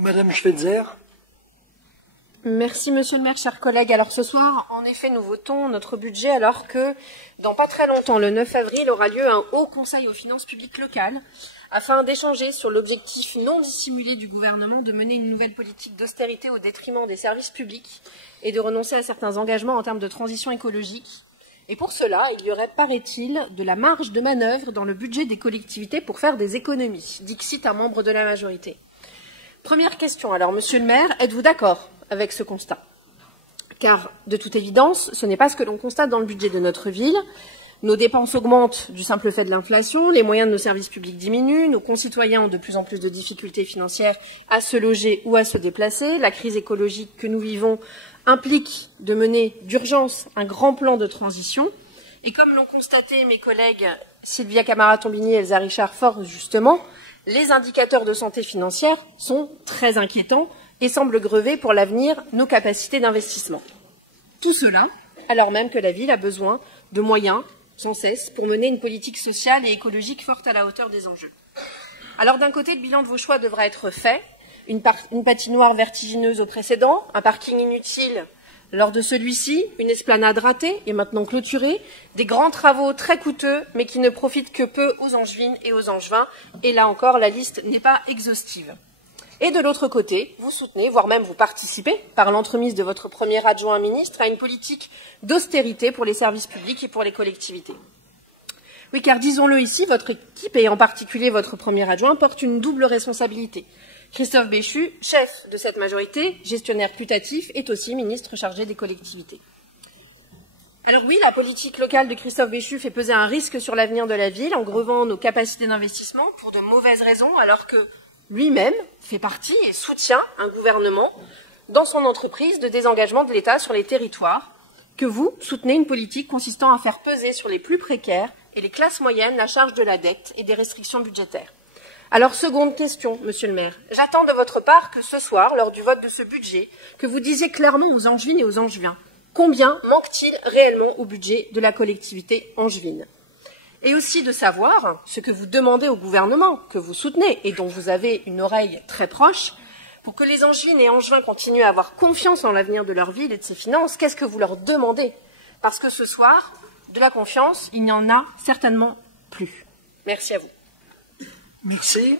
Madame Schweitzer. Merci Monsieur le maire, chers collègues. Alors ce soir, en effet, nous votons notre budget alors que dans pas très longtemps, le 9 avril, aura lieu un haut conseil aux finances publiques locales afin d'échanger sur l'objectif non dissimulé du gouvernement de mener une nouvelle politique d'austérité au détriment des services publics et de renoncer à certains engagements en termes de transition écologique. Et pour cela, il y aurait, paraît-il, de la marge de manœuvre dans le budget des collectivités pour faire des économies, dixit un membre de la majorité. Première question, alors, Monsieur le maire, êtes-vous d'accord avec ce constat? Car, de toute évidence, ce n'est pas ce que l'on constate dans le budget de notre ville. Nos dépenses augmentent du simple fait de l'inflation, les moyens de nos services publics diminuent, nos concitoyens ont de plus en plus de difficultés financières à se loger ou à se déplacer, la crise écologique que nous vivons implique de mener d'urgence un grand plan de transition. Et comme l'ont constaté mes collègues Sylvia Camara-Tombini et Elsa Richard fort justement, les indicateurs de santé financière sont très inquiétants et semblent grever pour l'avenir nos capacités d'investissement. Tout cela alors même que la ville a besoin de moyens sans cesse pour mener une politique sociale et écologique forte à la hauteur des enjeux. Alors d'un côté, le bilan de vos choix devra être fait, une patinoire vertigineuse au précédent, un parking inutile lors de celui-ci, une esplanade ratée et maintenant clôturée, des grands travaux très coûteux mais qui ne profitent que peu aux Angevines et aux Angevins, et là encore la liste n'est pas exhaustive. Et de l'autre côté, vous soutenez, voire même vous participez, par l'entremise de votre premier adjoint ministre, à une politique d'austérité pour les services publics et pour les collectivités. Oui, car disons-le ici, votre équipe, et en particulier votre premier adjoint, porte une double responsabilité. Christophe Béchu, chef de cette majorité, gestionnaire putatif, est aussi ministre chargé des collectivités. Alors oui, la politique locale de Christophe Béchu fait peser un risque sur l'avenir de la ville en grevant nos capacités d'investissement pour de mauvaises raisons, alors que lui-même fait partie et soutient un gouvernement dans son entreprise de désengagement de l'État sur les territoires, que vous soutenez une politique consistant à faire peser sur les plus précaires et les classes moyennes la charge de la dette et des restrictions budgétaires. Alors, seconde question, Monsieur le maire. J'attends de votre part que ce soir, lors du vote de ce budget, que vous disiez clairement aux Angevines et aux Angevins combien manque-t-il réellement au budget de la collectivité angevine. Et aussi de savoir ce que vous demandez au gouvernement, que vous soutenez et dont vous avez une oreille très proche, pour que les Angevines et Angevins continuent à avoir confiance en l'avenir de leur ville et de ses finances. Qu'est-ce que vous leur demandez? Parce que ce soir, de la confiance, il n'y en a certainement plus. Merci à vous. Merci.